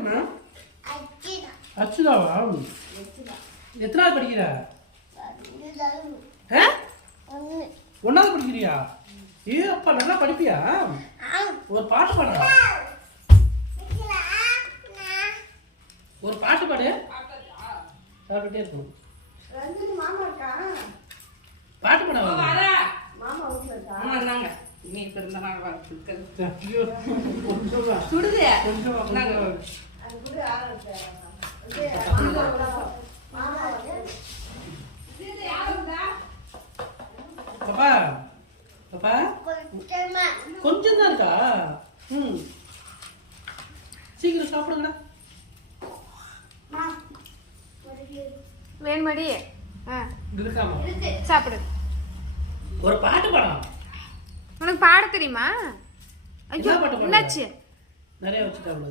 பேருமா? அச்சுதாவா? எத்தனாவது படிக்கிற? ஒன்னாவது படிக்கிறியா? ஏ அப்பா நல்லா படிப்பியா? ஒரு பாட்டு பாடுறா. ஒரு பாட்டு பாடு. சாப்பிட்டுட்டே இருக்கணும். பாட்டு பாட வர. மாமா ஊர்ல இருக்கா? ஆமா நாங்க. நீ பிறந்த நாள் வாழ்த்துக்கள். ஐயோ கொஞ்சம் சுடுதே. கொஞ்சம் நாங்க அது குடு ஆரம்பிச்சா. மாமா இது யாருடா? பாப்பா பாப்பா கொஞ்சம் தான் இருக்கா? சீக்கிரம் சாப்பிடுங்கடா. வேணுமடி இருக்காமா சாப்பிடு. ஒரு பாட்டு பாடலாம். உனக்கு பாட தெரியுமா? ஐயோ பாட்டு என்னாச்சு? நிறைய வச்சுட்டாங்க.